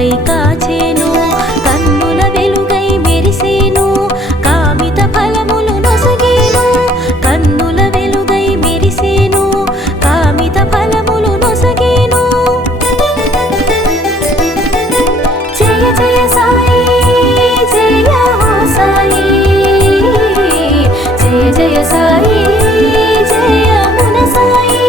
వెలుగై కాచేను కన్నుల వెలుగై మెరిసేను కామిత ఫలములు నొసగేను కన్నుల వెలుగై మెరిసేను కామిత ఫలములు నొసగేను జయ జయ సాయి జయ హో సాయి జయ జయ సాయి జయ మున సాయి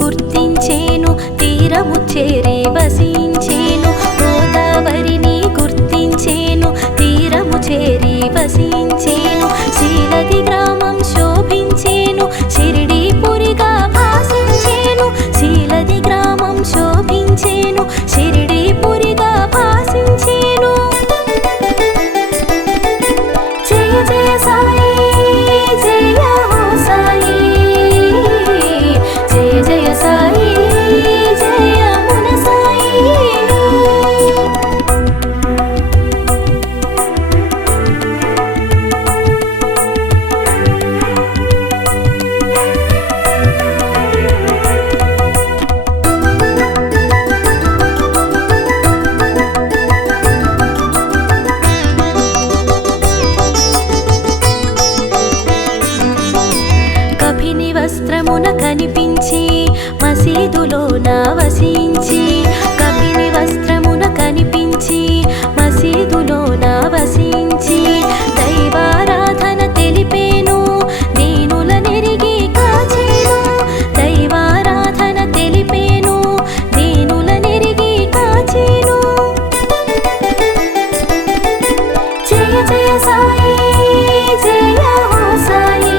గుర్తించేను తీరము చేరి వసించేను గోదావరిని గుర్తించేను తీరము చేరి వసించేను శీలది గ్రామం శోభించేను షిరిడీపురిగా భాసించేను శీలది గ్రామం శోభించేను షిరిడీపురిగా భాసించేను జయ జయ సాయి జయ హో సాయి జయ జయ సాయి జయ మున సాయి కపిని వస్త్రమున కనిపించి మసీదులోన వసించి కపిని వస్త్రమున కనిపించి మసీదులోన వసించి దైవారాధన తెలిపేను దీనుల నెరిగి కాచేను దైవారాధన తెలిపేను దీనుల నెరిగి కాచేను జయ జయ సాయి జయ హో సాయి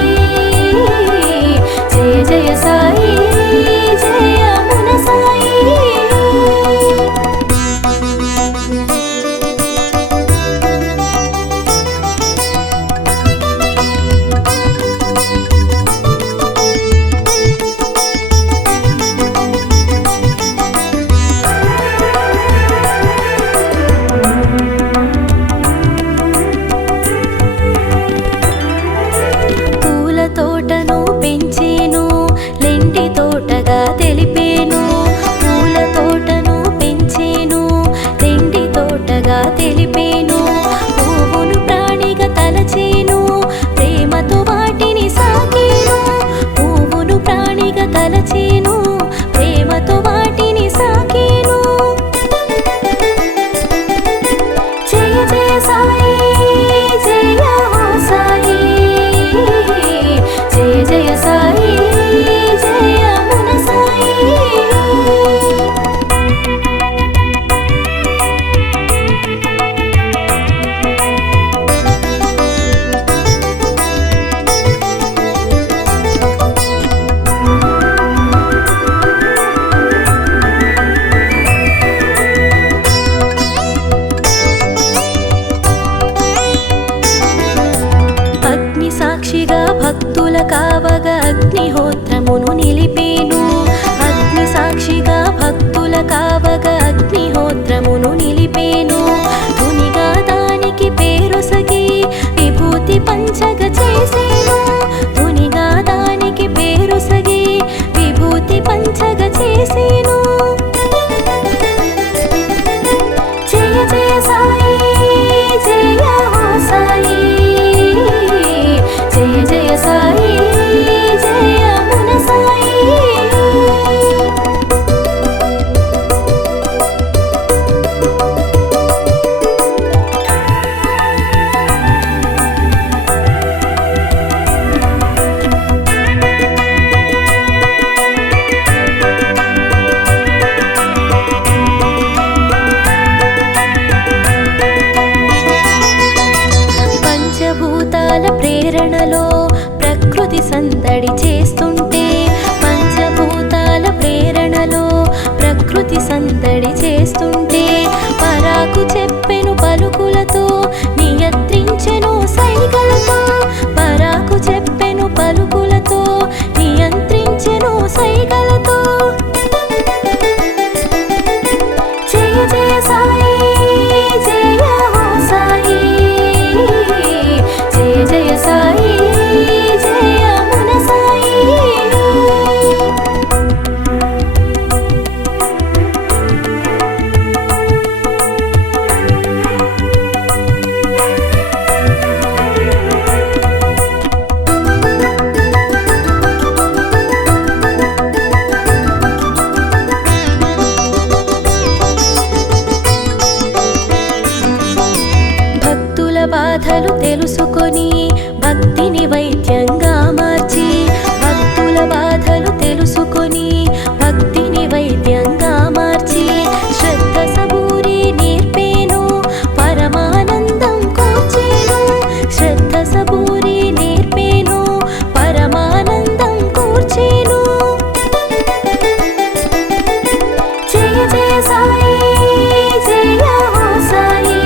జయ జయ సాయి జయ మున సాయి పూల తోటను పెంచేను లెండి తోటగా తెలిపేను పూల తోటను పెంచేను లెండి తోటగా తెలిపేను పువ్వును ప్రాణిగా తలచేను ప్రేమతో వాటిని సాకేను పువ్వును ప్రాణిగా తలచేను ప్రేమతో వాటిని సాకేను జయ జయ సాయి జయ హో సాయి జయ జయ సాయి జయ మున సాయి అగ్ని సాక్షిగా భక్తుల కావగా అగ్నిహోత్రమును నిలిపేను అగ్ని సాక్షిగా భక్తుల కావగా అగ్నిహోత్రమును నిలిపేను తునిగా దానికి పేరొసగి విభూతి పంచగ చేసేను తునిగా దానికి పేరొసగి విభూతి పంచగ చేసేను జయ జయ సాయి జయ హో సాయి జయ జయ సాయి జయ మున సాయి పంచభూతాల ప్రేరణలో ప్రకృతి సందడి చేస్తుంటే పంచభూతాల ప్రేరణలో ప్రకృతి సందడి చేస్తుంటే పరాకు చెప్పెను పలుకులతో నియంత్రించెను సైగలతో వైద్యంగా మార్చి భక్తుల బాధలు తెలుసుకొని భక్తిని వైద్యంగా మార్చి శ్రద్ధ సబూరి నేర్పేను పరమానందం కూర్చేను శ్రద్ధ సబూరి నేర్పేను పరమానందం కూర్చేను జయ జయ సాయి జయ హో సాయి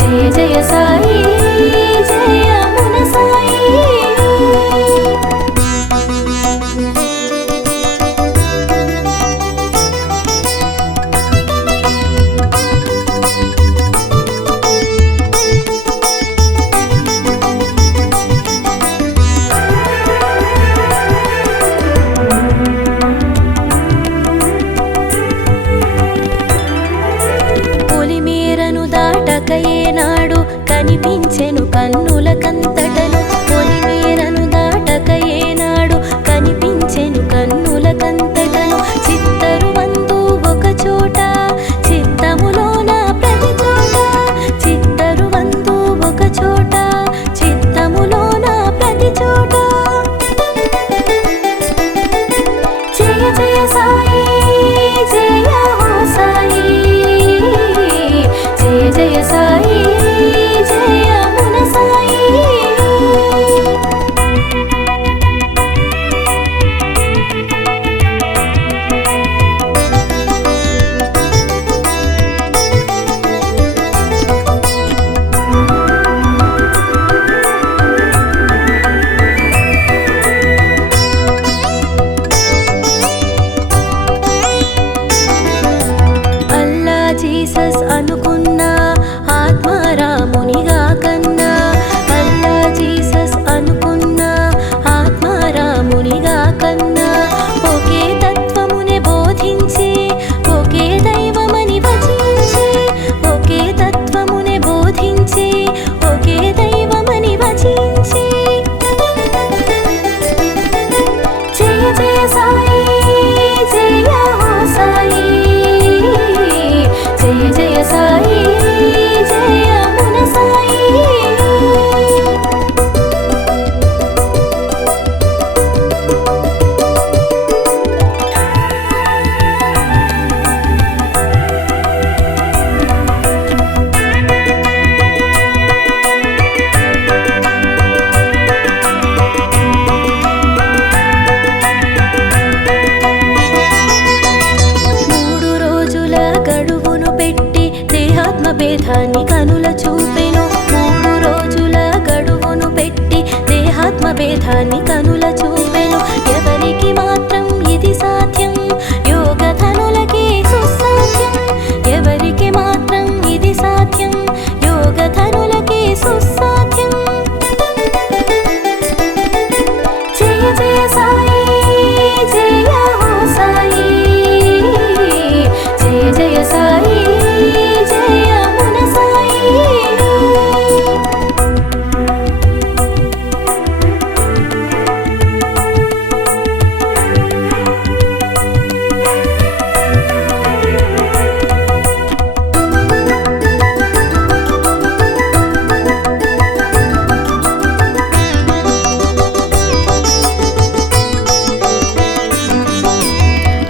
జయ జయ సాయి జయ మున సాయి పొలిమేరను దాటక ఏనాడు కనిపించెను కన్నులకంతటను పొలిమేరను దాటక ఏనాడు కనిపించెను కన్నులకంతటను చిత్తరువందు ఒక చోట చిత్తములోన ప్రతి చోట చిత్తరువందు ఒక చోట చిత్తములోన ప్రతి చోట జయ జయ సాయి జయ హో సాయి జయ జయ సాయి జయ మున సాయి అల్లా జీసస్ అనుకున్నా ఆత్మారామునిగా కన్నా అల్లా జీసస్ అనుకున్నా ఆత్మారామునిగా కన్నా ఒకే తత్వమునే బోధించి ఒకే దైవమని వచించి ఒకే తత్వమునే బోధించి ఒకే దైవమని వచించి జయ జయ సాయి జయ హో సాయి జయ జయ సాయి జయ మున సాయి మూడు రోజుల గడువును పెట్టి దేహాత్మ భేదాన్ని కనుల చూపెను మూడు రోజుల గడువును పెట్టి దేహాత్మ భేదాన్ని కనుల చూపెను ఎవరికి మాత్రం ఇది సాధ్యం యోగధనులకి సుసాధ్యం ఎవరికి మాత్రం ఇది సాధ్యం యోగధనులకి సుసాధ్యం జయ జయ సాయి జయ హో సాయి జయ జయ సాయి జయ మున సాయి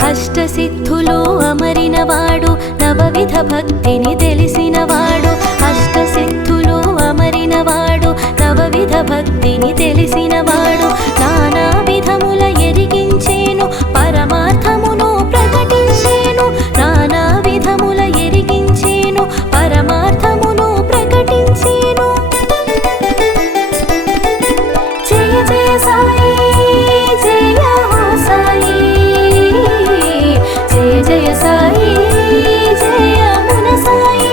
అష్టసిద్ధులు అమరినవాడు నవవిధ భక్తిని తెలిసినవాడు అష్టసిద్ధులు అమరినవాడు నవవిధ భక్తిని తెలిసినవాడు నానా విధముల ఎరిగించేను పరమార్థమును ప్రకటించేను నానా విధముల ఎరిగించేను పరమార్థమును ప్రకటించేను జయ జయ సాయి జయ హో సాయి జయ జయ సాయి జయ మున సాయి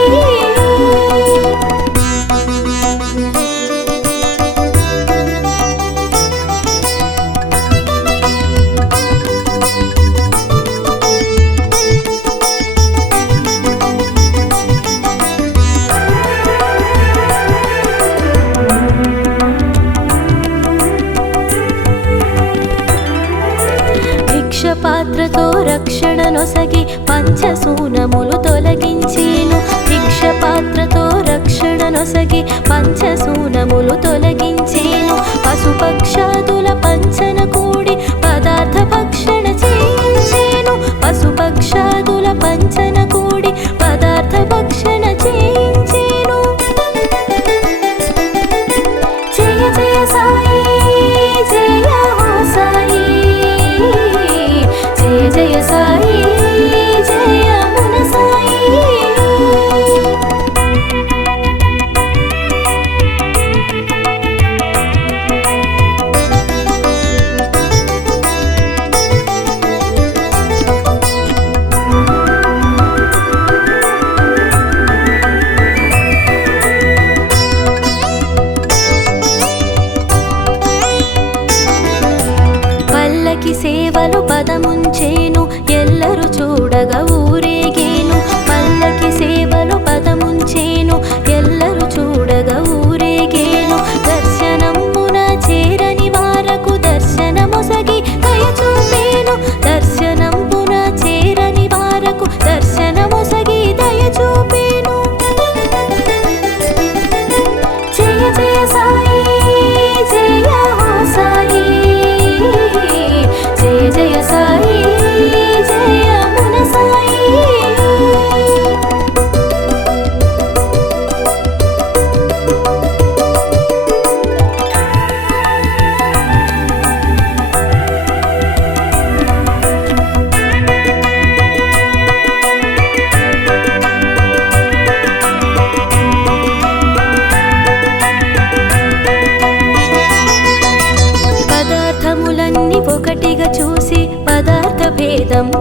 పాత్రతో రక్షణ నొసగి పంచశూనములు తొలగించేను భిక్ష పాత్రతో రక్షణ నొసగి పంచశూనములు తొలగించి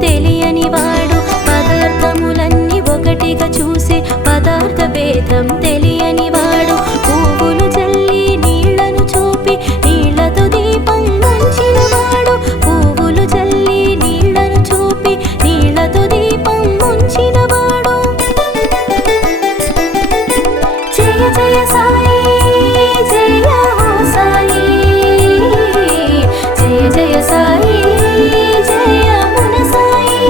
తెలియని వాడు పదార్థములన్నీ ఒకటిగా చూసే పదార్థ భేదం తెలియని వాడు పువ్వులు జల్లి నీళ్లను చూపి నీళ్లతో దీపం ముంచిన వాడు పువ్వులు జల్లి నీళ్లను చూపి నీళ్లతో దీపం ముంచిన వాడు జయ జయ సాయి జయ హో సాయి జయ జయ సాయి జయ మున సాయి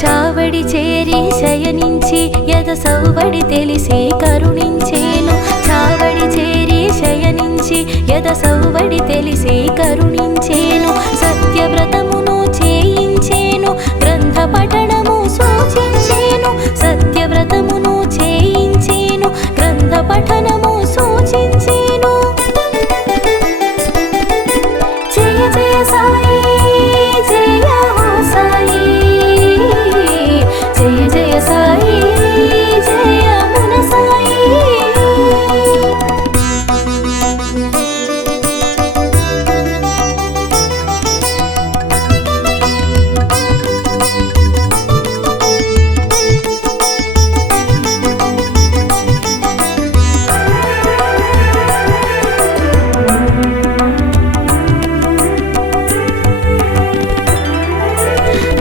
చావడి చేరి శయనించి యద సౌవడి తెలిసి కరుణించేను చావడి చేరి శయనించి యద సౌవడి తెలిసి కరుణించేను సత్యవ్రతమును చేయించేను గ్రంథ పఠనము సూచించేను సత్యవ్రతమును చేయించేను గ్రంథ పఠనము సూచించేను జయ జయ సాయి జయ హో సాయి జయ జయ సాయి జయ మున సాయి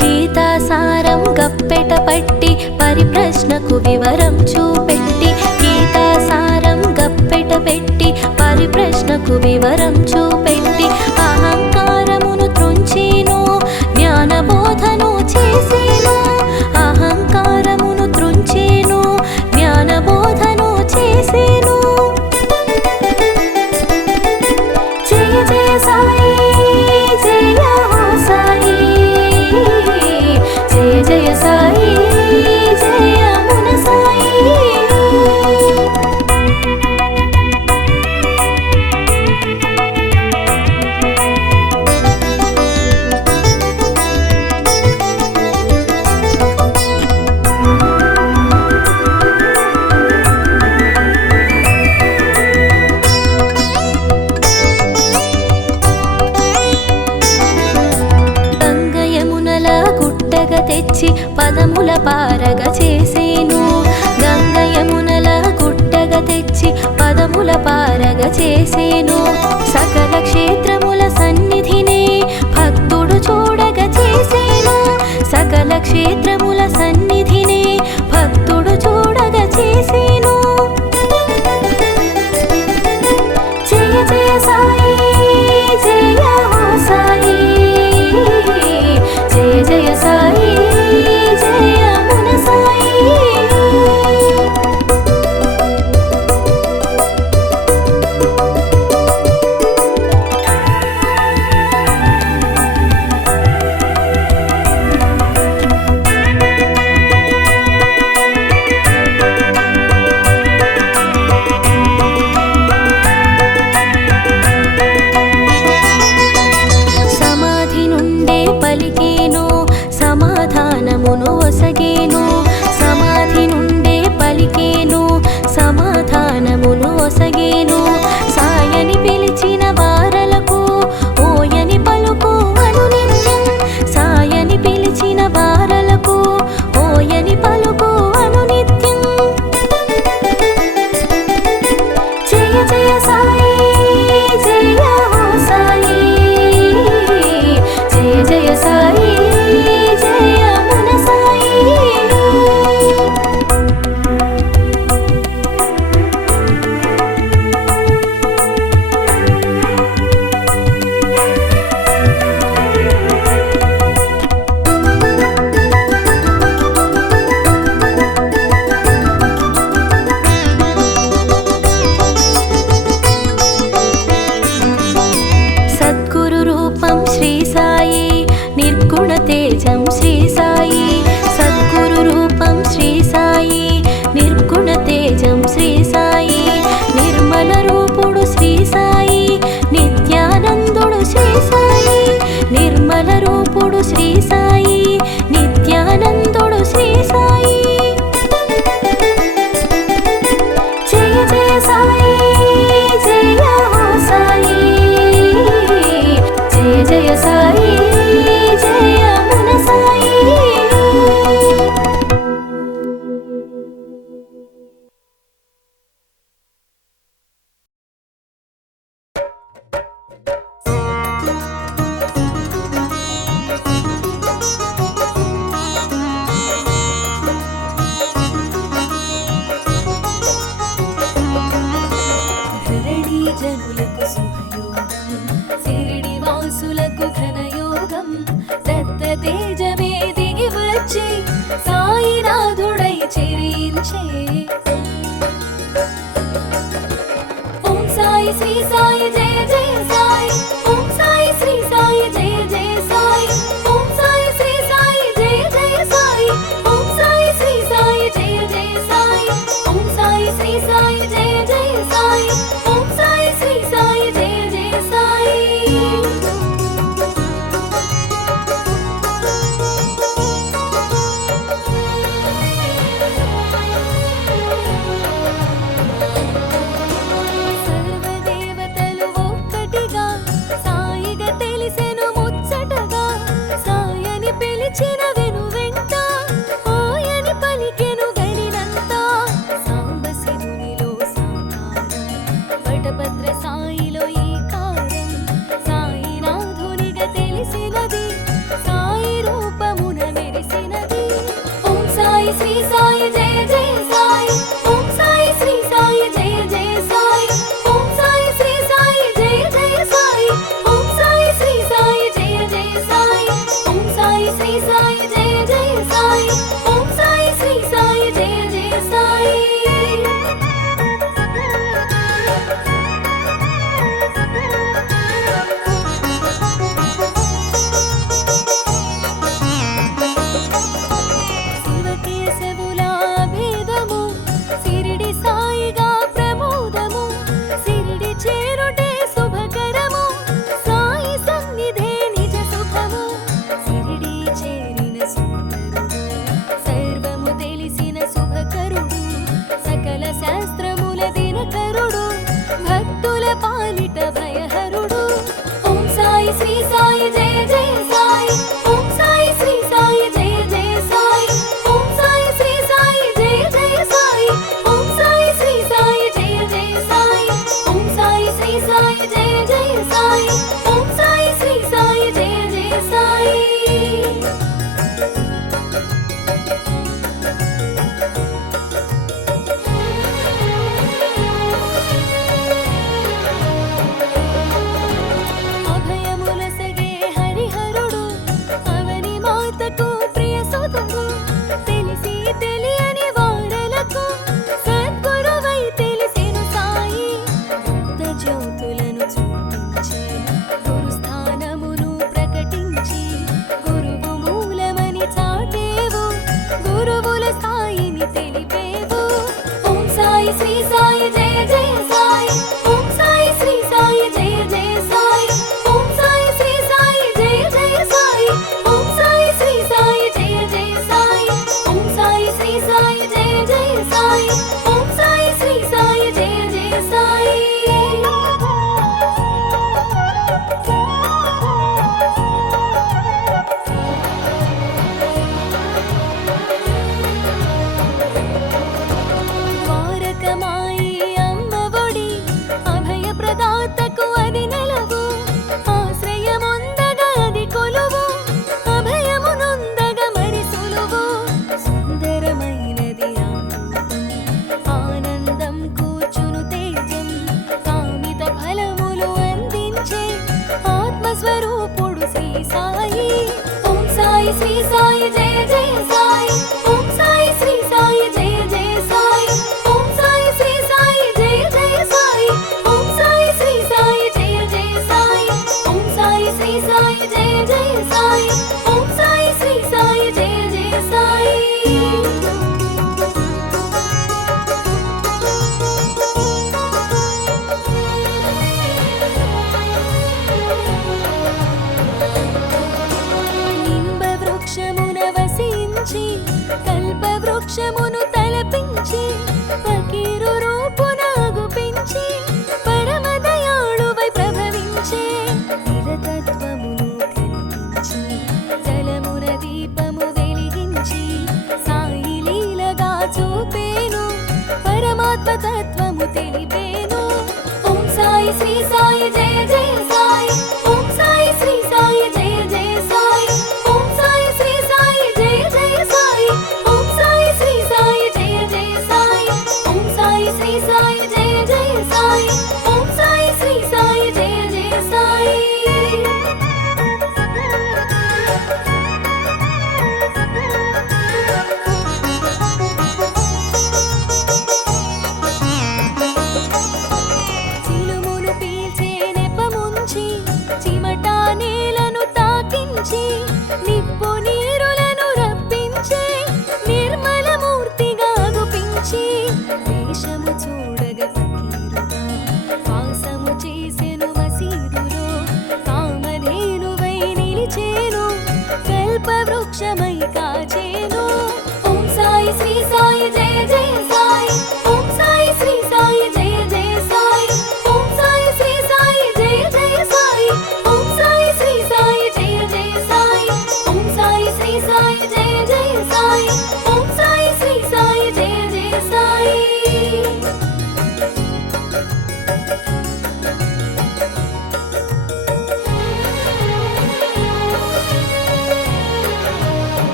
గీతాసారం గప్పెట పట్టి పరిప్రశ్నకు వివరం చూపెట్టి గీతాసారం గప్పెట పెట్టి పరిప్రశ్నకు వివరం చూపెట్టి అహంకారమును త్రుంచేను జ్ఞానబోధను చేసేను అహంకారమును త్రుంచేను జ్ఞానబోధను చేసేను జయ జయ సాయి జయ హో సాయి జయ జయ సాయి జయ మున సాయి గంగయమునల గుట్టగా తెచ్చి పదముల పారగ చేసేను గంగయమునల గుట్టగా తెచ్చి పదముల పారగ చేసేను సకల క్షేత్రముల సన్నిధినే భక్తుడు చూడగ చేసేను సకల క్షేత్రముల సన్నిధినే భక్తుడు చూడగ చేసేను జయ జయ సాయి జయ హో సాయి జయ జయ సాయి జయ మున సాయి సమాధి నుండే పలికేను సమాధానమును ఒసగేను సమాధి నుండే పలికేను సమాధానమును ఒసగేను సాయని పిలిచిన వారలకు ఓయని పలుకు అనునిత్యం సాయని పిలిచిన వారలకు ఓయని పలుకు అనునిత్యం జయ జయ సాయి జయ హో సాయి జయ జయ సాయి జయ మున సాయి శ్రీ సాయి జయ జయ సాయి ఓం సాయి శ్రీ సాయి జయ జయ సాయి ఓం సాయి శ్రీ సాయి జయ జయ సాయి ఓం సాయి శ్రీ సాయి జయ జయ సాయి ఓం సాయి శ్రీ సాయి జయ జయ సాయి ఓం సాయి శ్రీ సాయి జయ జయ సాయి పాలిట భయహరుడు ఓం సాయి శ్రీ సాయి జయ జయ సాయి ఓం సాయి శ్రీ సాయి జయ జయ సాయి ఓం సాయి శ్రీ సాయి జయ జయ సాయి ఓం సాయి శ్రీ సాయి జయ జయ సాయి ఓం సాయి శ్రీ సాయి జయ జయ సాయి ఓం సాయి శ్రీ సాయి జయ జయ సాయి తెలియని వారలకు సద్గురువై తెలిసెను సాయి భక్త జ్యోతులను చూపించి గురుస్థానమును ప్రకటించి గురువు మూలమని చాటేవు గురువుల స్థాయిని తెలిపేవు ఓం సాయి శ్రీ సాయి జయ జయ సాయి ఓం సాయి శ్రీ సాయి జయ జయ సాయి ఓం సాయి శ్రీ సాయి జయ జయ సాయి ఓం సాయి శ్రీ సాయి జయ జయ సాయి ఓం సాయి శ్రీ సాయి జయ జయ సాయి ఓం సాయి శ్రీ సాయి జయ జయ సాయి ద్వారకమాయి అమ్మఒడి అభయ ప్రదాతకు అది నెలవు ఆశ్రయముందగా అది కొలువు అభయమునుందగా మరి సులువు సుందరమైనది ఆనందం కూర్చును తేజం కామిత ఫలములు అందించే ఆత్మస్వరూపుడు శ్రీ సాయి ఓం సాయి శ్రీ సాయి జయ జయ సాయి ఓం సాయి శ్రీ సాయి జయ జయ సాయి ఓం సాయి శ్రీ సాయి జయ జయ సాయి ఓం సాయి శ్రీ సాయి జయ జయ సాయి ఓం సాయి శ్రీ సాయి జయ జయ సాయి ఓం సాయి శ్రీ సాయి జయ జయ సాయి నింబ వృక్షమున వసించి కల్ప వృక్షమును తలపించి ఫకీరు రూపున గుపించి పరమ దయాళువై ప్రభవించే నిరతత్వమును కల్పించి జలమున దీపము వెలిగించి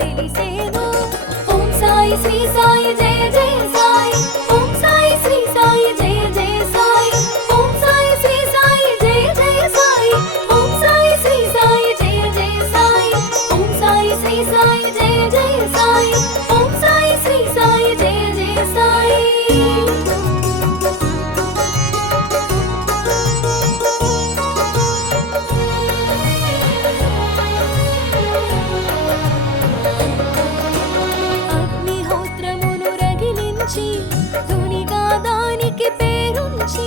తెలిసేను. ఓం సాయి శ్రీ సాయి జయ జయ సాయి. ఓం సాయి శ్రీ సాయి జయ జయ సాయి. ఓం సాయి శ్రీ సాయి జయ జయ సాయి. ఓం సాయి శ్రీ సాయి జయ జయ సాయి. ఓం సాయి శ్రీ సాయి జయ జయ సాయి. ఓం సాయి శ్రీ సాయి జయ జయ సాయి. అగ్నిహోత్రమును రగిలించి ధునిగా దానికి పేరుంచి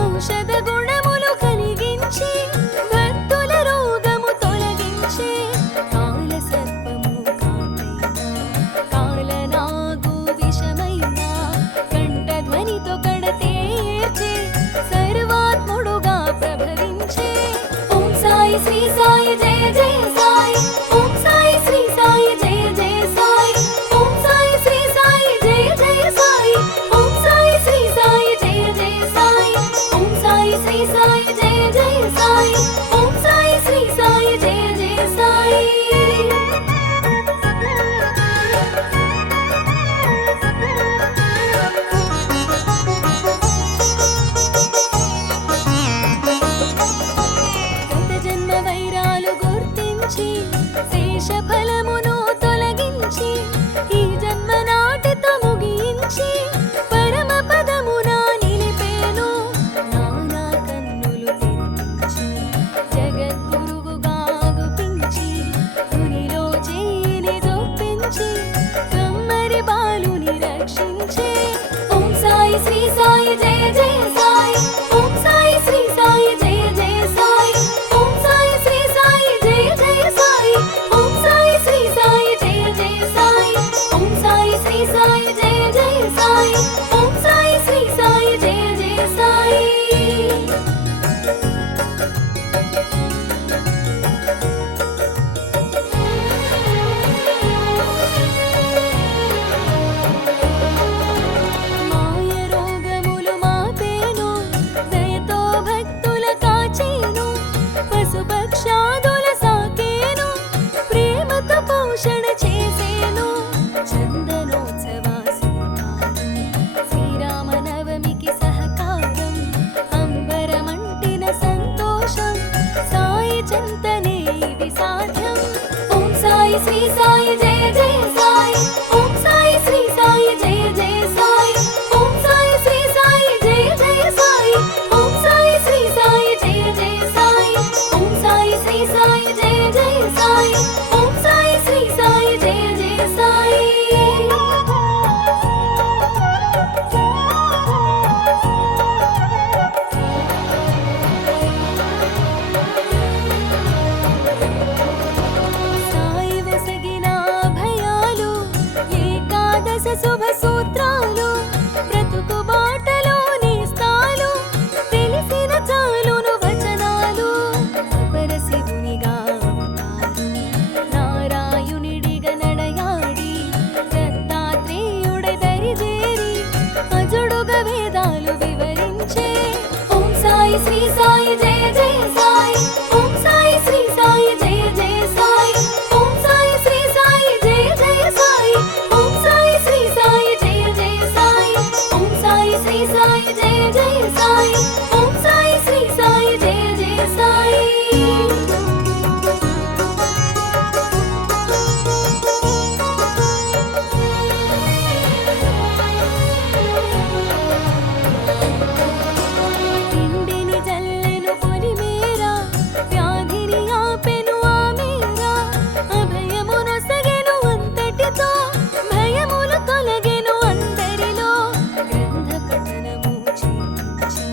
ఔషధ గుణములు కలిగించి భక్తుల రోగము తొలగించే కాల సర్పము కాటైనా కాలనాగు విషమైనా కంఠధ్వనితో కడతేర్చే సర్వాత్ముడుగా ప్రభవించే. ఓం సాయి శ్రీ సాయి జయ జయ సాయి. ఓం సాయి శ్రీ సాయి జయ జయ సాయి. ఓం సాయి శ్రీ సాయి జయ జయ సాయి. ఓం సాయి శ్రీ సాయి జయ జయ సాయి. ఓం సాయి శ్రీ సాయి జయ జయ సాయి. ఓం సాయి శ్రీ సాయి జయ జయ సాయి. గత జన్మ వైరాలు గుర్తించి శేష ఫలమును తొలగించి ఈ జన్మ నాటితో ముగించి పరమ పదమున నిలిపేను. నానా కన్నులు తెరిపించి జగద్గురువుగా గుపించి ధునిలో చేయిని జొప్పించి కమ్మరి బాలుని రక్షించే. ఓం సాయి శ్రీ సాయి జయ జయ సాయి. ఓం సాయి శ్రీ సాయి జయ జయ సాయి. ఓం సాయి శ్రీ సాయి జయ జయ సాయి. ఓం సాయి శ్రీ సాయి జయ జయ సాయి. ఓం సాయి శ్రీ సాయి జయ జయ సాయి. ఓం సాయి శ్రీ సాయి జయ జయ సాయి. మాయ రోగములు మాపేను దయతో భక్తుల కాచేను. పశుపక్షాదుల సాకేను ప్రేమతో పోషణ చేసేను. చందనోత్సవ శ్రీకారం శ్రీరామనవమికి సహకారం అంబరమంటిన సంతోషం సాయి చింతనే ఇది సాధ్యం. ఓం సాయి శ్రీ సాయి జయ జయ సాయి. ఓం సాయి శ్రీ సాయి జయ జయ సాయి. ఓం సాయి శ్రీ సాయి జయ జయ సాయి. ఓం సాయి శ్రీ సాయి జయ జయ సాయి. ఓం సాయి శ్రీ సాయి జయ జయ సాయి. ఓం సాయి శ్రీ సాయి జయ జయ సాయి. సాయి వసగిన భయాలు ఏకాదశ శుభ సూత్రాలు బ్రతుకు బాటలో నేస్తాలు తెలిసిన చాలును వచనాలు. అపర శివునిగా అవతారం నారాయణుడిగా నడయాడి దత్తాత్రేయుడి దరిజేరి అజుడుగా వేదాలు వివరించే. ఓం సాయి శ్రీ సాయి జయ జయ సాయి. ఓం సాయి శ్రీ సాయి జయ జయ సాయి. ఓం సాయి శ్రీ సాయి జయ జయ సాయి. ఓం సాయి శ్రీ సాయి జయ జయ సాయి. ఓం సాయి శ్రీ సాయి జయ జయ సాయి. ఓం సాయి శ్రీ సాయి జయ జయ సాయి. తిండిని జల్లెను పొలిమేరా వ్యాధిని ఆపెను ఆమేరా. అభయమునొసగెను అంతటితో భయములు తొలగెను అందరిలో. గ్రంథ పఠనము చేయించి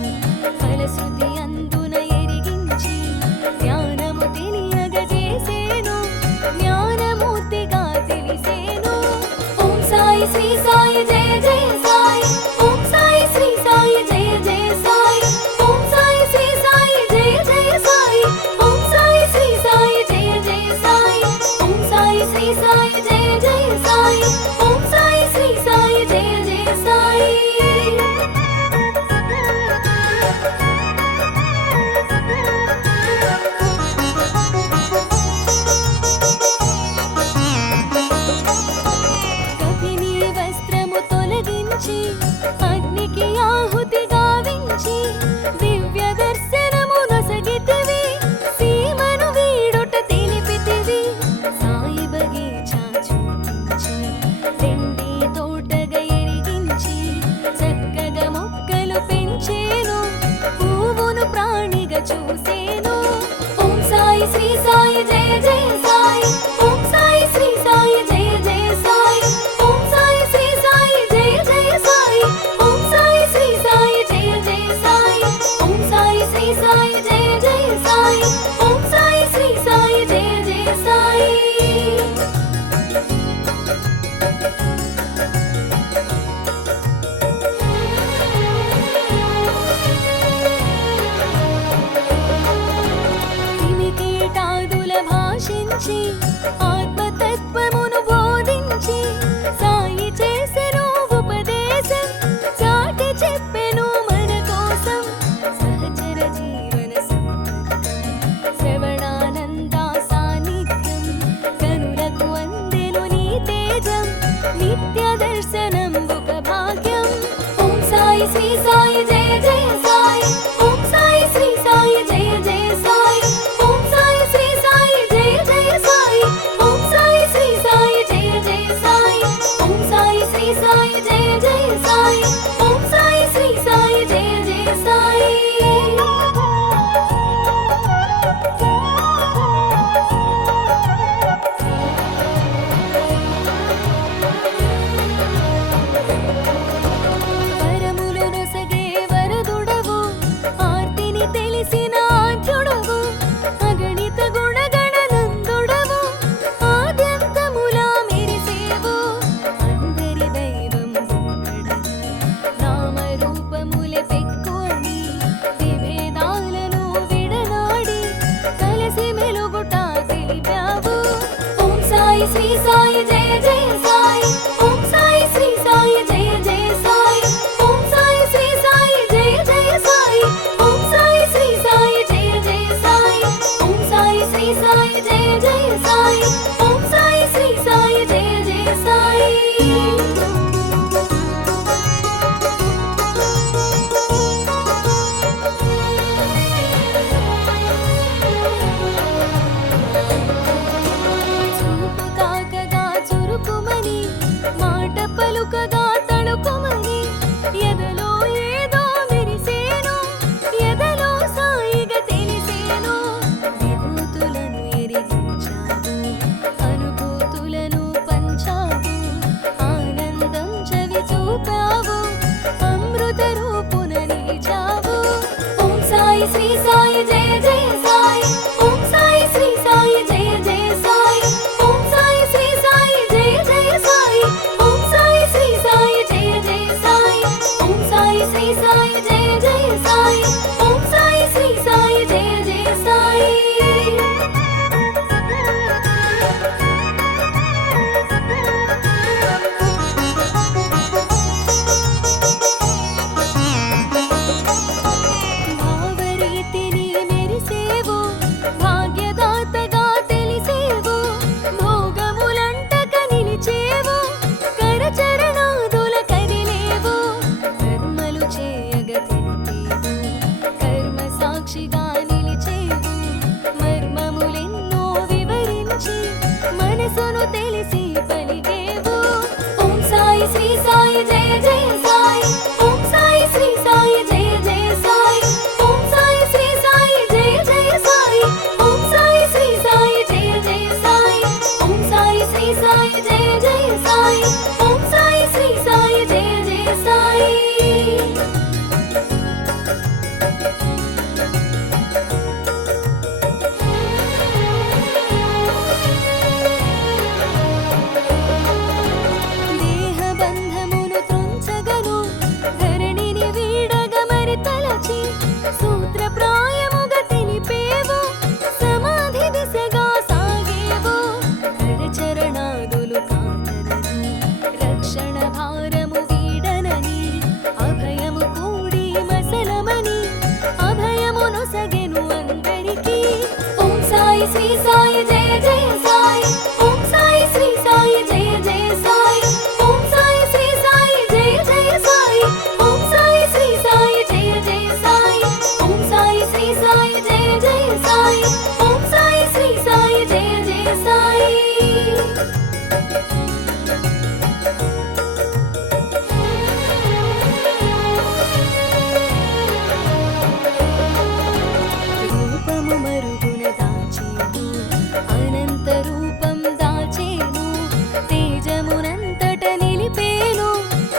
ఫలశ్రుతి అందున ఎరిగించి జ్ఞానము తెలియగజేసేను జ్ఞానమూర్తిగా తెలిసేను. ఓం సాయి శ్రీ సాయి జయ జయ సాయి. ఓం సాయి శ్రీ సాయి జయ జయ సాయి. ఓం సాయి శ్రీ సాయి జయ జయ సాయి. ఓం సాయి శ్రీ సాయి జయ జయ సాయి. ఓం సాయి శ్రీ సాయి జయ జయ సాయి. ఓం సాయి శ్రీ సాయి జయ జయ సాయి. దర్శించి ఆత్మతత్వమును బోధించి సాయి చేసెను ఉపదేశం చాటి చెప్పెను మన కోసం సహచర జీవన సంపర్కం శ్రవణానంద సాన్నిధ్యం కనులకు అందెను నీ తేజం నిత్య దర్శనం ఒక భాగ్యం ఓం సాయి శ్రీ సాయి జయ జయ సాయి ఓం సాయి శ్రీ సాయి జయ జయ సాయి ఓం సాయి శ్రీ సాయి జయ జయ సాయి ఓం సాయి శ్రీ సాయి జయ జయ సాయి ఓం సాయి శ్రీ సాయి జయ జయ సాయి ఓం సాయి శ్రీ సాయి జయ జయ సాయి వరములు నొసగే వరదుడవు ఆర్తిని తెలిసిన ఆద్యుడవు అగణిత గుణగణనందుడవు ఆద్యంతములా మెరిసేవు అందరి దైవం ఒక్కడని నామరూపములే పెక్కువని విభేదాలను విడనాడి కలిసి మెలుగుట తెలిపావు ఓం సాయి శ్రీ సాయి జయ జయ సాయి ఓం సాయి శ్రీ సాయి జయ జయ సాయి ఓం సాయి శ్రీ సాయి జయ జయ సాయి ఓం సాయి శ్రీ సాయి జయ జయ సాయి ఓం సాయి శ్రీ సాయి జయ జయ సాయి ఓం సాయి శ్రీ సాయి జయ జయ సాయి చూపు తాకగా చురుకుమని మాట పలుకగా తళుకుమని ఎదలో ఏదో మెరిసేను ఎదలో సాయిగా తెలిసేను విభూతులను ఎరిగించావు అనుభూతులను పంచావు ఆనందం చవి చూపావు అమృత రూపున నిలిచావు ఓం సాయి శ్రీ సాయి జయ జయ సాయి ఓం సాయి శ్రీ సాయి జయ జయ సాయి ఓం సాయి శ్రీ సాయి జయ జయ సాయి ఓం సాయి శ్రీ సాయి జయ జయ సాయి ఓం సాయి శ్రీ సాయి జయ జయ సాయి ఓం సాయి శ్రీ సాయి జయ జయ సాయి భావరీతిని మెరిసేవు భాగ్యదాతగా తెలిసేవు భోగములంటక నిలిచేవు కరచరణాదుల కదిలేవు కర్మలు చేయగ తెలిపేవు కర్మ సాక్షిగా నిలిచేవు మర్మములెన్నో వివరించి మనసును తెలిసి పలికేవు ఓం సాయి శ్రీ సాయి జయ జయ సాయి ఓం సాయి శ్రీ సాయి జయ జయ సాయి ఓం సాయి శ్రీ సాయి జయ జయ సాయి ఓం సాయి శ్రీ సాయి జయ జయ సాయి ఓం సాయి శ్రీ సాయి జయ జయ సాయి ఓం సాయి శ్రీ సాయి జయ జయ సాయి దేహబంధమును త్రుంచగను ధరణిని వీడగ మరి తలచి సూత్రప్రాయముగా తెలిపేవు సమాధి దిశగా సాగేవు కరచరణాదులు కాదరని రక్షణ భారము వీడనని అభయము కూడి మసలమని అభయమును సగెను అందరికీ ఓం సాయి శ్రీ సాయి జయ జయ సాయి ఓం సాయి శ్రీ సాయి జయ జయ సాయి ఓం సాయి శ్రీ సాయి జయ జయ సాయి ఓం సాయి శ్రీ సాయి జయ జయ సాయి ఓం సాయి శ్రీ సాయి జయ జయ సాయి ఓం సాయి శ్రీ సాయి జయ జయ సాయి రూపము మరుగున దాచేను అనంత రూపం దాచేను తేజమునంతట నిలిపేను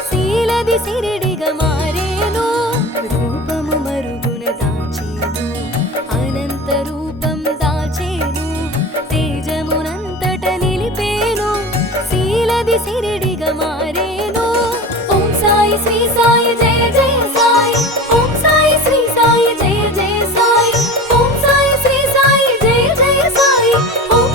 శీలది సిరిడిగా మారేను రూపము మరుగున దాచేను అనంత రూపం దాచేను తేజమునంతట నిలిపేను శీలది సిరిడిగా మారేను ఓం సాయి శ్రీ సాయి జయ జయ సాయి ఓం సాయి శ్రీ సాయి జయ జయ సాయి ఓం సాయి శ్రీ సాయి జయ జయ సాయి ఓం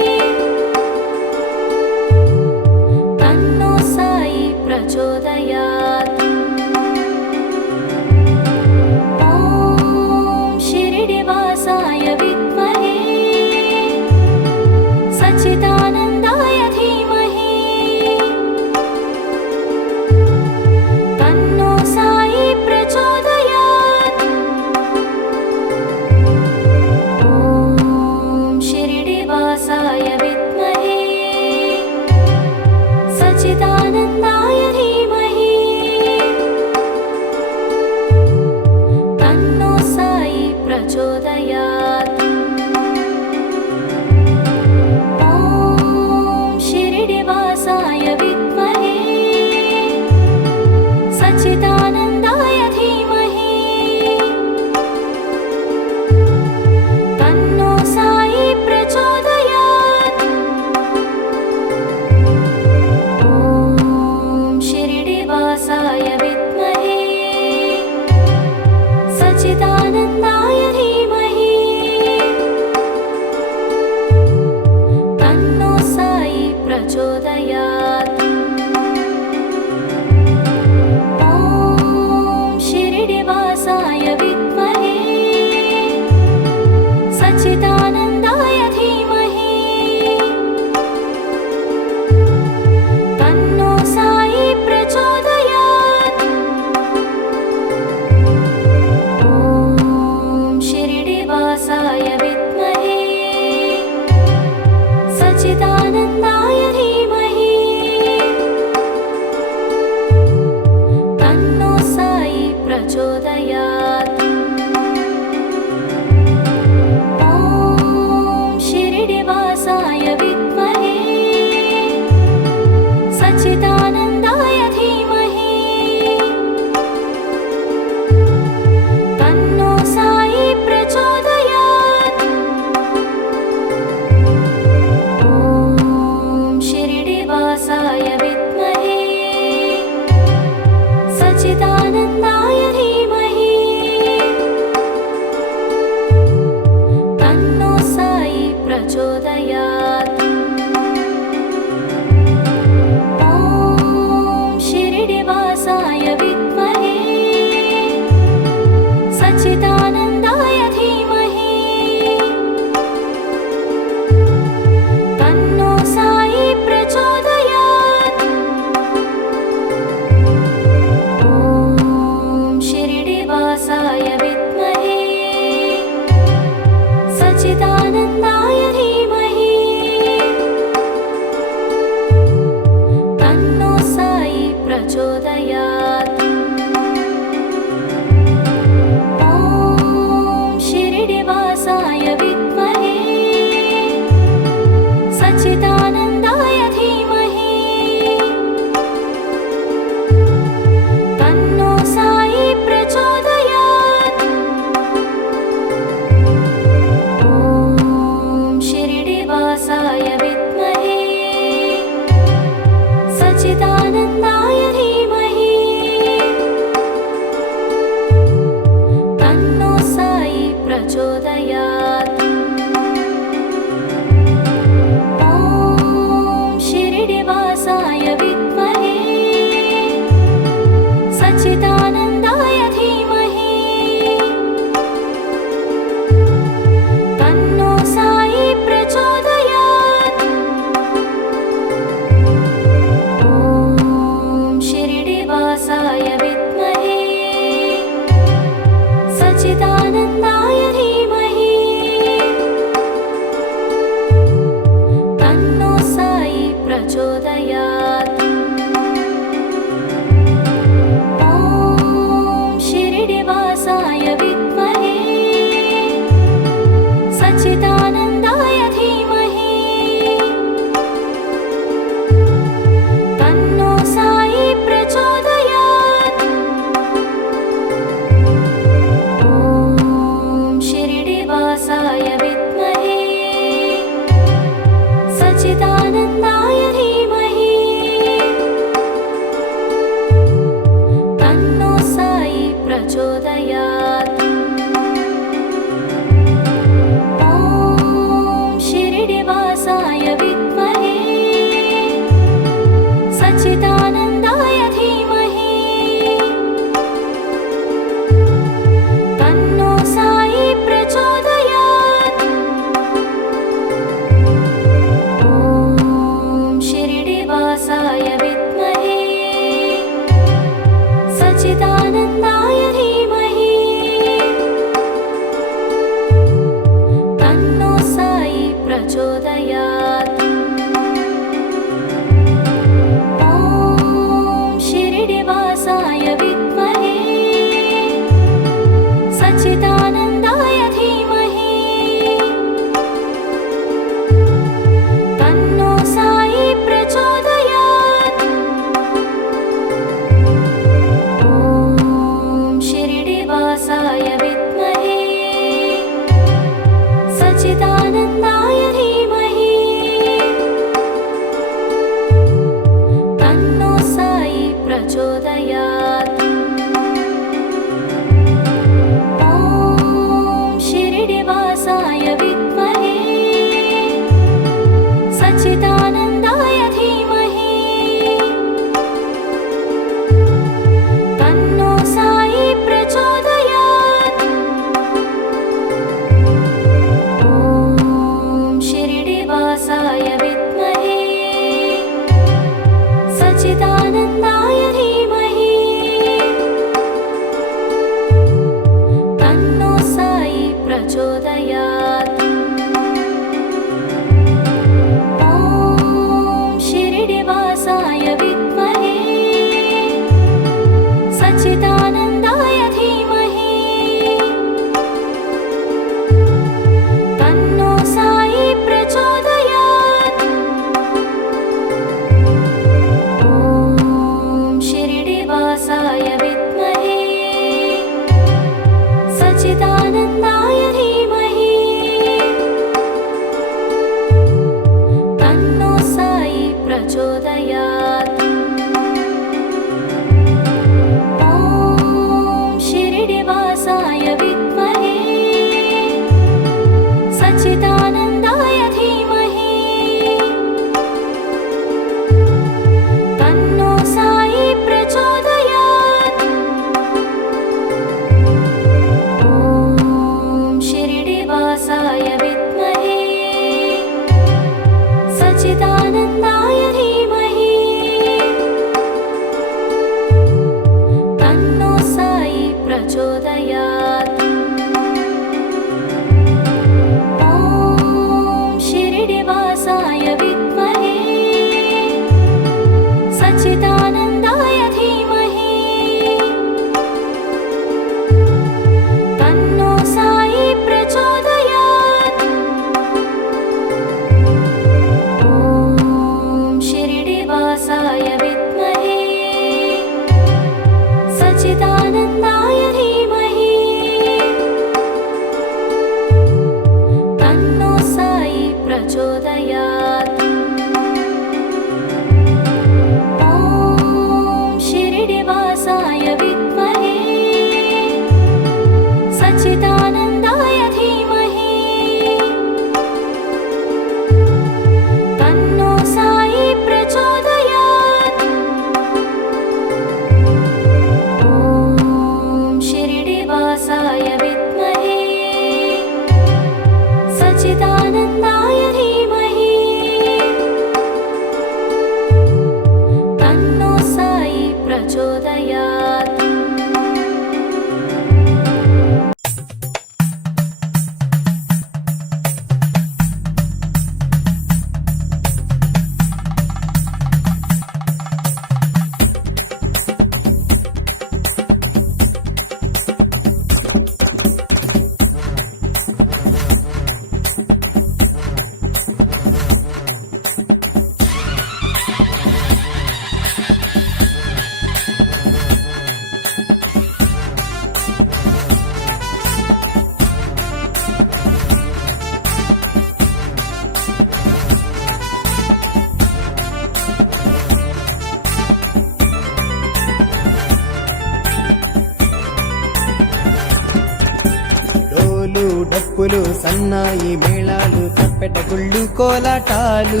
డప్పులు సన్నాయి మేళాలు తప్పెట గుళ్ళు కోలాటాలు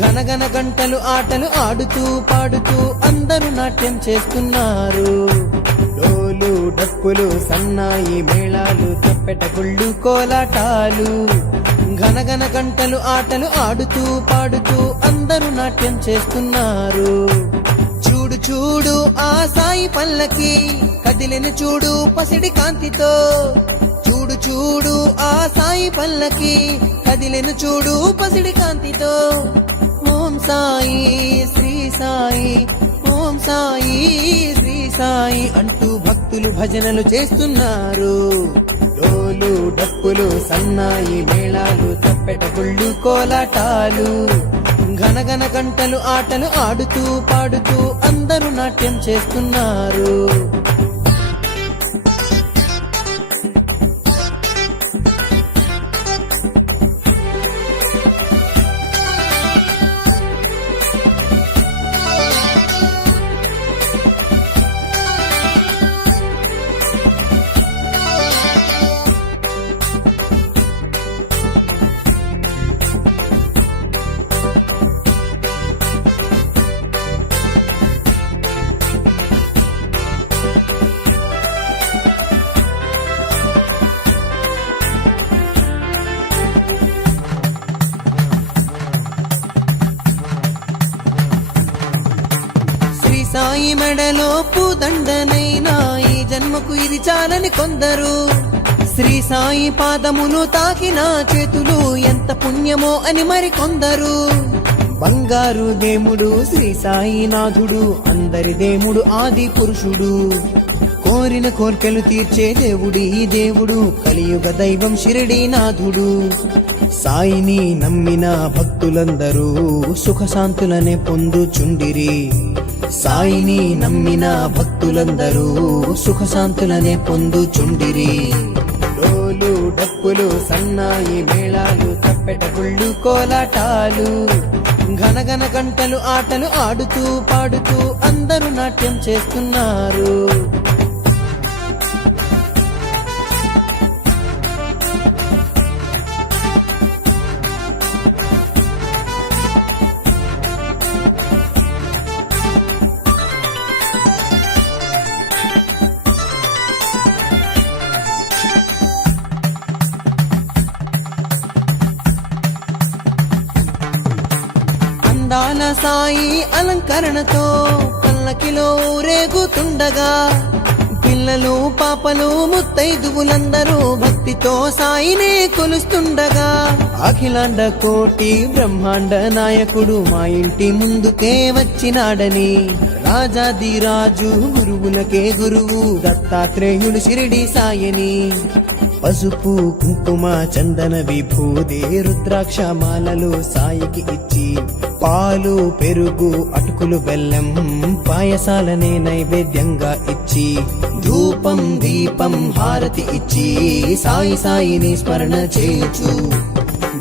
ఘనఘన గంటలు ఆటలు ఆడుతూ పాడుతూ అందరూ నాట్యం చేస్తున్నారు. డోలు డప్పులు సన్నాయి మేళాలు తప్పెట గుళ్ళు కోలాటాలు ఘనఘన గంటలు ఆటలు ఆడుతూ పాడుతూ అందరూ నాట్యం చేస్తున్నారు. చూడు చూడు ఆ సాయి పల్లకి కదిలిన చూడు పసిడి కాంతితో. చూడు చూడు ఆ సాయి పల్లకి కదిలిన చూడు పసిడి కాంతితో. ఓం సాయి శ్రీ సాయి, ఓం సాయి శ్రీ సాయి అంటూ భక్తులు భజనలు చేస్తున్నారు. డోలు డప్పులు సన్నాయి మేళాలు తప్పెట గుళ్ళు కోలాటాలు ఘనఘన గంటలు ఆటలు ఆడుతూ పాడుతూ అందరూ నాట్యం చేస్తున్నారు. సాయి మెడలో పూదండనైనా ఈ జన్మకు ఇది చాలని కొందరు. శ్రీ సాయి పాదమును తాకిన చేతులు ఎంత పుణ్యమో అని మరికొందరు. బంగారు దేవుడు శ్రీ సాయినాథుడు అందరి దేవుడు ఆది పురుషుడు. కోరిన కోర్కెలు తీర్చే దేవుడి దేవుడు కలియుగ దైవం షిరిడీనాథుడు. సాయిని నమ్మిన భక్తులందరూ సుఖశాంతులనే పొందుచుండిరి. సాయిని నమ్మిన భక్తులందరూ సుఖశాంతులనే పొందుచుండిరి. డోలు డప్పులు సన్నాయి మేళాలు తప్పెట గుళ్ళు కోలాటాలు ఘనఘన గంటలు ఆటలు ఆడుతూ పాడుతూ అందరూ నాట్యం చేస్తున్నారు. అందాల సాయి అలంకరణతో పల్లకిలో ఊరేగుతుండగా పిల్లలు పాపలు ముత్తైదువులందరూ భక్తితో సాయినే కొలుస్తుండగా అఖిలాండ కోటి బ్రహ్మాండ నాయకుడు మా ఇంటి ముందుకే వచ్చినాడని రాజాది రాజు గురువులకే గురువు దత్తాత్రేయుడు షిరిడి సాయని. పసుపు కుంకుమ చందన విభూది రుద్రాక్ష మాలలు సాయికి ఇచ్చి పాలు పెరుగు అటుకులు బెల్లం పాయసాలనే నైవేద్యంగా ఇచ్చి ధూపం దీపం హారతి ఇచ్చి సాయి సాయిని స్మరణ చేయొచ్చు.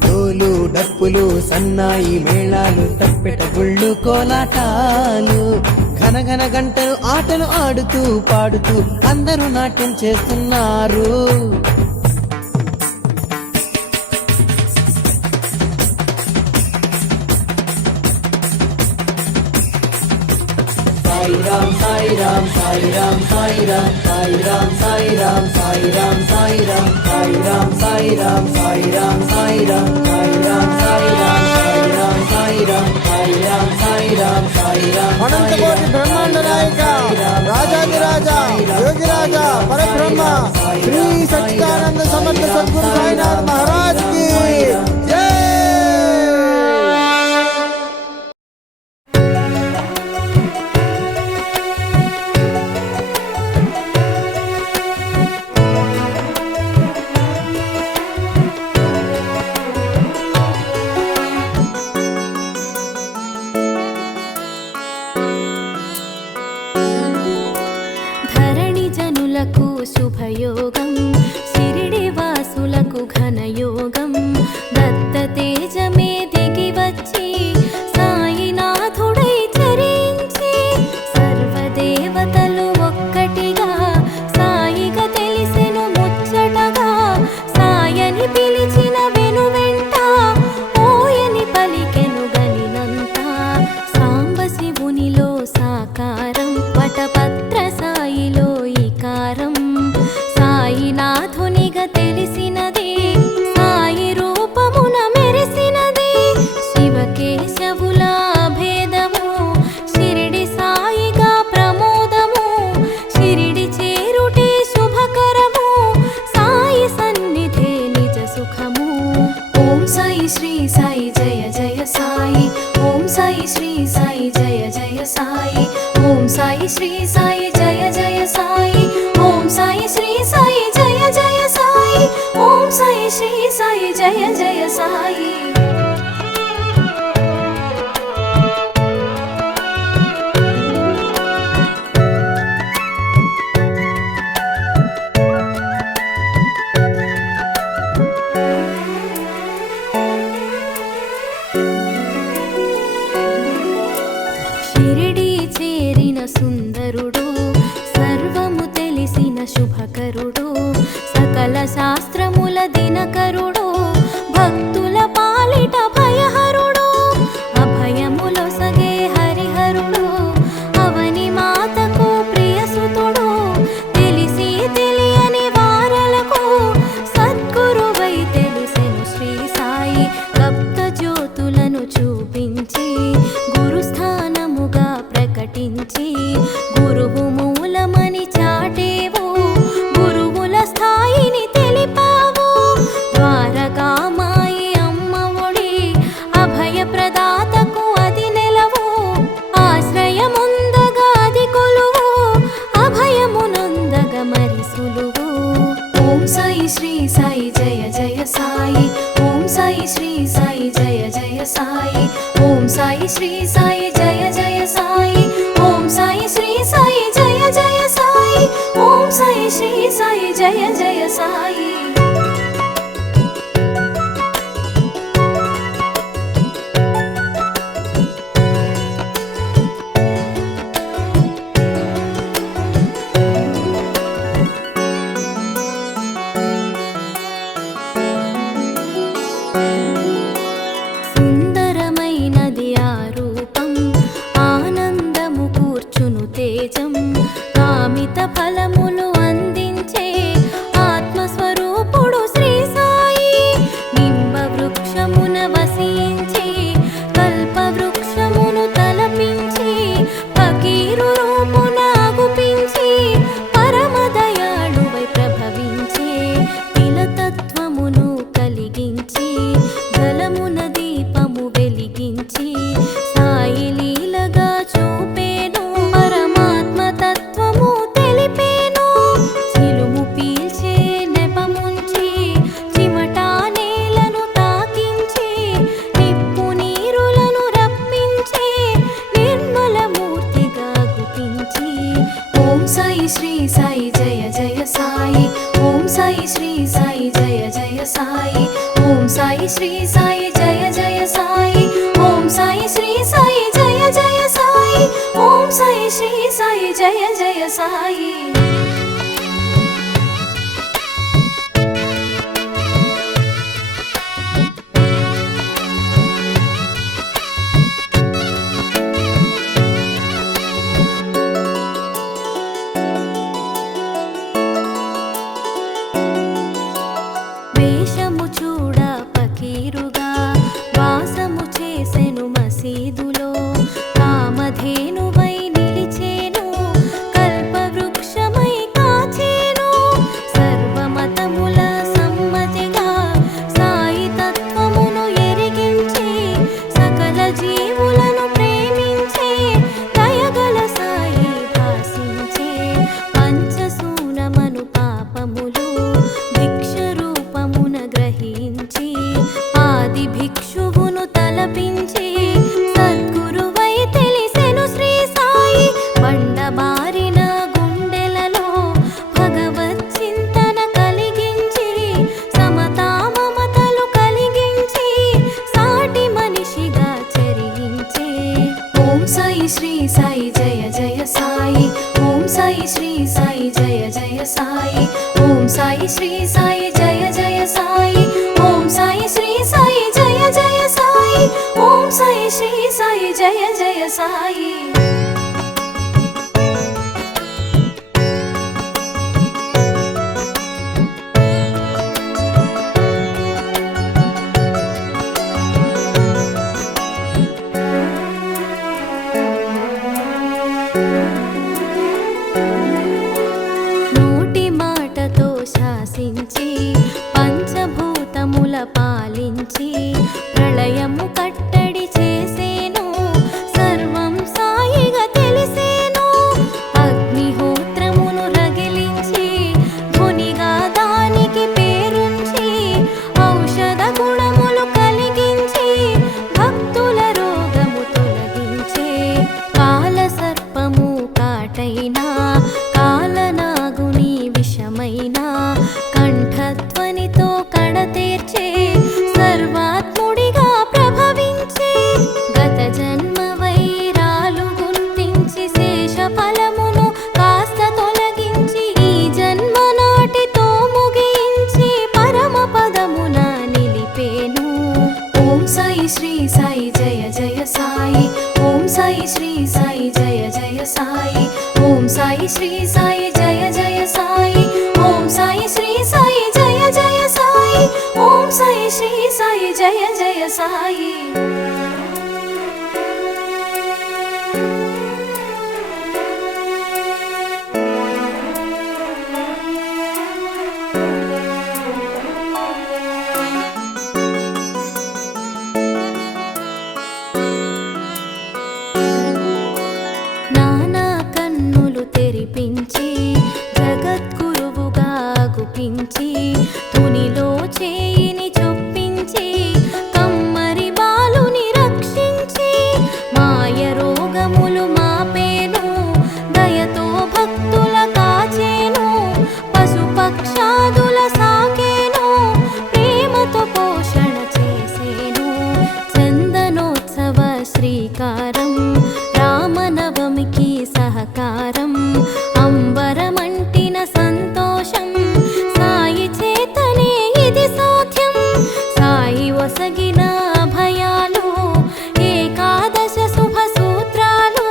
డోలు డప్పులు సన్నాయి మేళాలు తప్పెట గుళ్ళు కోలాటాలు ఘనఘన గంటలు ఆటలు ఆడుతూ పాడుతూ అందరూ నాట్యం చేస్తున్నారు. Sai Ram Sai Ram Sai Ram Sai Ram Sai Ram Sai Ram Sai Ram Sai Ram Sai Ram Sai Ram Sai Ram Sai Ram Sai Ram Sai Ram Sai Ram Sai Ram Sai Ram Sai Ram Sai Ram అనంతకోటి బ్రహ్మాండ నాయక రాజాదిరాజ యోగిరాజ పరబ్రహ్మ శ్రీ సచ్చిదానంద సమర్థ సద్గురు సాయినాథ్ మహారాజ్ కి జై. శుభయోగం శిరిడి వాసులకు ఘనయోగం దత్త తేజమే దిగి వచ్చి సాయినాథుడై చరించి సర్వదేవతలు ఒక్కటిగా సాయిగా తెలిసెను ముచ్చటగా సాయని శ్రీ సాయి జయ జయ సాయి ఓం సాయి శ్రీ సాయి జయ జయ సాయి ఓం సాయి శ్రీ సాయి జయ జయ సాయి ఓం సాయి శ్రీ సాయి జయ జయ సాయి షిరిడి చేరిన సుందరుడు సర్వము తెలిసిన శుభకరుడు సకల శాస్త్రముల దినకరుడు భక్తుల పాలిట భయహరుడు అభయములొసగే హరిహరుడు అవని మాతకు ప్రియసుతుడు తెలిసి తెలియని వారలకు సద్గురువై తెలిసెను శ్రీ సాయి సప్త జ్యోతులను చూపించి గురుస్థానముగా ప్రకటించి గురువు మూలమని చాటేవు గురువుల స్థాయిని తెలిపావు ద్వారకామాయి అమ్మ ఒడి అభయ ప్రదాతకు అది నెలవు ఆశ్రయముందగా అది కొలువు అభయమునందగ మరి సులువు ఓం సాయి శ్రీ సాయి జయ జయ సాయి ఓం సాయి శ్రీ సాయి జయ జయ సాయి ఓం సాయి శ్రీ సాయి జయ జయ సాయి ఓం సాయి శ్రీ సాయి జయ జయ సాయి ఓం సాయి శ్రీ సాయి జయ జయ సాయి సుందరమైనది ఆ రూపం ఆనందము కూర్చును తేజం కామిత ఫలములు అందించే ఆత్మస్వరూపుడు శ్రీ సాయి నింబ వృక్షమున వసించి కల్ప వృక్షమును తలపించి ఫకీరు రూపున అగుపించి పరమదయాళువై ప్రభవించే తిలతత్వమును కలిగించి జలమున దీపము వెలిగించి సాయి లీలగా చూపేను పరమాత్మ తత్వము తెలిపేను చిలుము పీల్చే నెపముంచి చిమటా నేలను తాకించి నిప్పు నీరులను రప్పించి నిర్మల మూర్తిగా గుపించి ఓం సాయి శ్రీ సాయి జయ జయ సాయి ఓం సాయి శ్రీ సాయి జయ జయ సాయి ఓం సాయి శ్రీ సాయి జయ జయ సాయి ఓం సాయి శ్రీ సాయి జయ జయ సాయి ఓం సాయి శ్రీ సాయి జయ జయ సాయి వేషము చూడ పకీరుగా వాసము చేసెను మసీదులో కామధేనువై నిలిచేను కల్పవృక్షమై కాచేను సర్వమతముల సమ్మతిగా సాయి తత్వమును ఎరిగించి సకల జీవులను ప్రేమించే దయగల సాయి భాసించే పంచసూనమను పాపములు భిక్ష రూపమున గ్రహించి ఆది భిక్షువును తలపించి సద్గురువై తెలిసెను శ్రీ సాయి బండబారిన గుండెలలో భగవత్ చింతన కలిగించి సమతా మమతలు కలిగించి సాటి మనిషిగా చరించి ఓం సాయి శ్రీ సాయి జయ జయ సాయి ఓం సాయి శ్రీ సాయి జయ జయ సాయి ఓం సాయి శ్రీ సాయి జయ జయ సాయి ఓం సాయి శ్రీ సాయి జయ జయ సాయి ఓం సాయి శ్రీ సాయి జయ జయ సాయి నోటి మాటతో శాసించి పంచభూతముల పాలించి ప్రళయము కట్టడి చేసేను సాయి ఓం సాయి శ్రీ సాయి జయ జయ సాయి ఓం సాయి శ్రీ సాయి జయ జయ సాయి ఓం సాయి శ్రీ సాయి జయ జయ సాయి ఓం సాయి శ్రీ సాయి జయ జయ సాయి తెరిపించి జగద్గురువుగా గుపించి తునిలో చేయిని చొప్పించి కమ్మరి బాలుని రక్షించి మాయ రోగములు మాపేను దయతో భక్తుల కాచేను పశుపక్షాదుల సాకేను ప్రేమతో పోషణ చేసేను చందనోత్సవ శ్రీకారం రామనవమికి సహకారం అంబరమంటిన సంతోషం సాయి చేతనే ఇది సాధ్యం సాయి వసగిన అభయాలు ఏకాదశ శుభ సూత్రాలు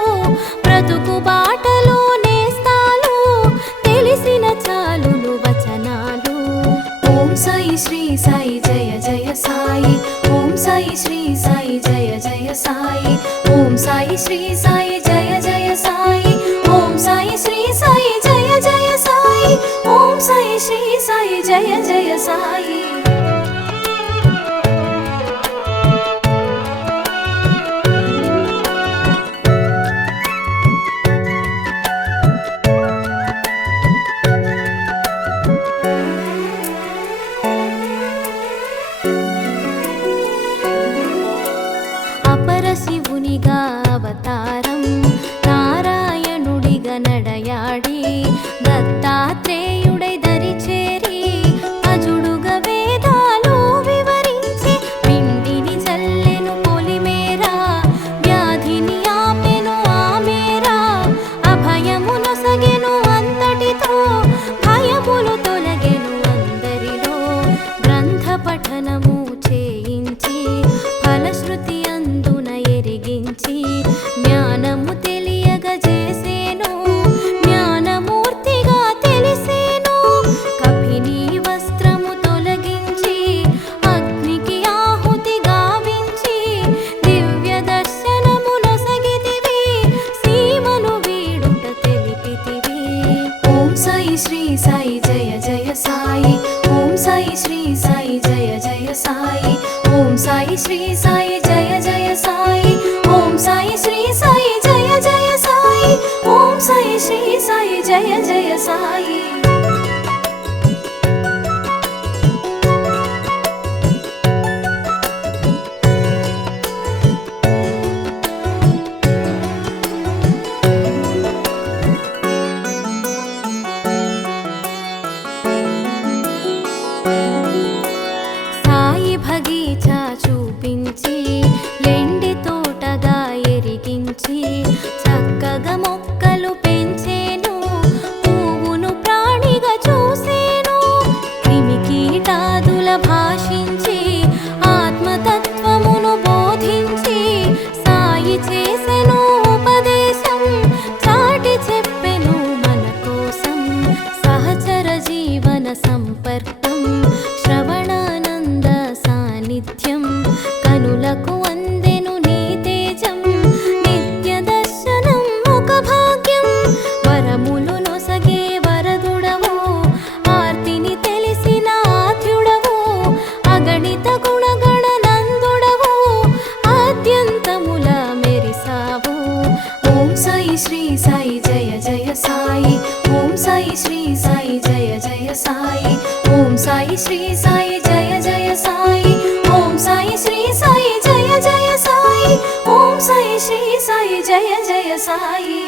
బ్రతుకు బాటలో నేస్తాలు తెలిసిన చాలును వచనాలు ఓం సాయి శ్రీ సాయి జయ జయ సాయి ఓం సాయి శ్రీ సాయి జయ జయ సాయి ఓం సాయి శ్రీ సాయి జయ జయ సాయి ఓం సాయి శ్రీ సాయి జయ జయ సాయి ఓం సాయి శ్రీ సాయి జయ జయ సాయి శివునిగా అవతారం నారాయణుడిగా నడయాడి దత్తాత్రేయుడై దరిచేరి అజుడుగా వేదాలు వివరించి పిండిని చల్లెను పొలిమేరా వ్యాధిని ఆపెను ఆమేరా అభయము నొసగెను అంతటితో భయములు తొలగెను అందరిలో గ్రంథ పఠనము చేయించి ఫలశ్రుతి జ్ఞానము తెలియగా చేసేను జ్ఞానమూర్తిగా తెలిసేను కపిని వస్త్రము తొలగించి అగ్నికి ఆహుతి గావించి దివ్య దర్శనము నొసగితివి సీమను వీడుట తెలిపితివి ఓం సాయి శ్రీ సాయి జయ జయ సాయి ఓం సాయి శ్రీ సాయి జయ జయ సాయి ఓం సాయి శ్రీ సాయి జయ జయ సాయి ఓం సాయి శ్రీ సాయి జయ జయ సాయి ఓం సాయి శ్రీ సాయి జయ జయ సాయి సాయి భగీచా చూపించి లెండి తోటగా ఎరిగించి చక్కగా మొక్కలు పెంచేను పువ్వును ప్రాణిగా చూసేను క్రిమికీటాదుల భాషించి ఆత్మతత్వమును బోధించి సాయి చేసెను ఉపదేశం చాటి చెప్పెను మన కోసం సహచర జీవన సంపర్కం శ్రవణానంద సాన్నిధ్యం కనులకు అందెను నీ తేజం నిత్య దర్శనం ఒక భాగ్యం వరములు నొసగే వరదుడవు ఆర్తిని తెలిసిన ఆద్యుడవు అగణిత గుణగణనందుడవు ఆద్యంతముల మెరిసావు ఓం సాయి శ్రీ సాయి జయ జయ సాయి ఓం సాయి శ్రీ సాయి జయ జయ సాయి ఓం సాయి శ్రీ సాయి జయ జయ సాయి ఓం సాయి శ్రీ సాయి జయ జయ సాయి ఓం సాయి శ్రీ సాయి జయ జయ సాయి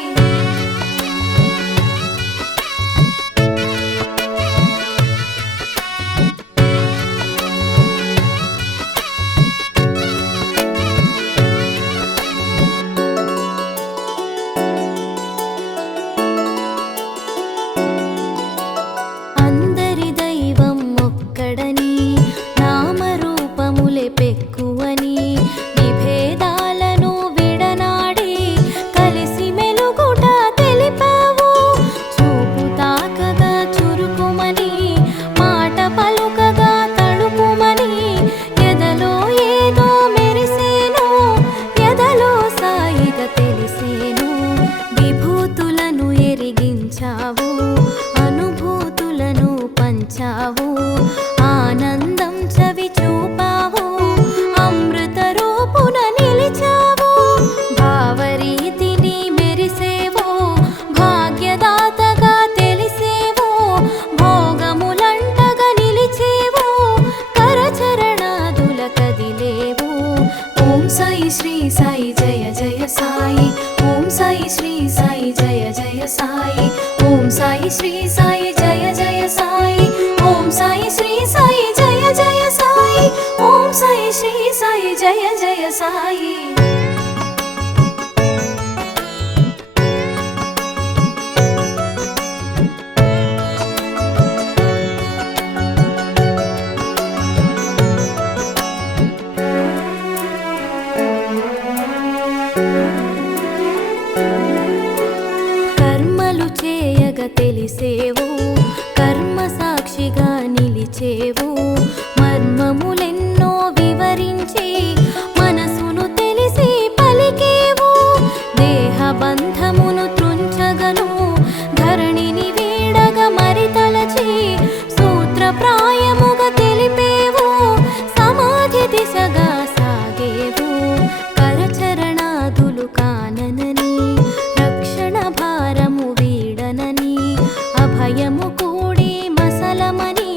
అందరి దైవం ఒక్కడని నామరూపములే పెక్కువని విభేదాలను విడనాడి శ్రీ సాయి జయ జయ సాయి ఓం సాయి శ్రీ సాయి జయ జయ సాయి ఓం సాయి శ్రీ సాయి జయ జయ సాయి కర్మలు చేయగ తెలిసేవు కర్మ సాక్షిగా నిలిచేవు మర్మములెన్నో వివరించి మనసును తెలిసి పలికేవు దేహ బంధమును త్రుంచగను ధరణిని వీడగ మరి తలచి సూత్రప్రాయముగా తెలిపేవు సమాధి దిశగా సాగేవు కరచరణాదులు కాననని రక్షణ భారము వీడనని అభయము కూడి మసలమని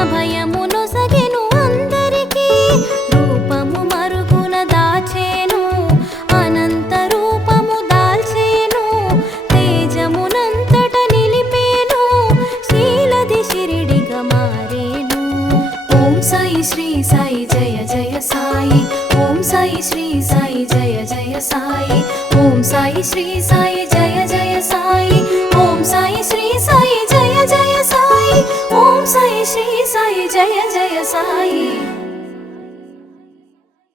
అభయము నొసగెను అందరికీ రూపము మరుగున దాచేను అనంత రూపము దాల్చేను తేజమునంతట నిలిపేను శీలది శిరిడిగా మారేను ఓం సాయి శ్రీ సాయి జయ జయ సాయి ఓం సాయి శ్రీ సాయి జయ జయ సాయి ఓం సాయి శ్రీ సాయి జయ జయ సాయి ఓం సాయి శ్రీ సాయి జయ జయ సాయి ఓం సాయి శ్రీ సాయి జయ జయ సాయి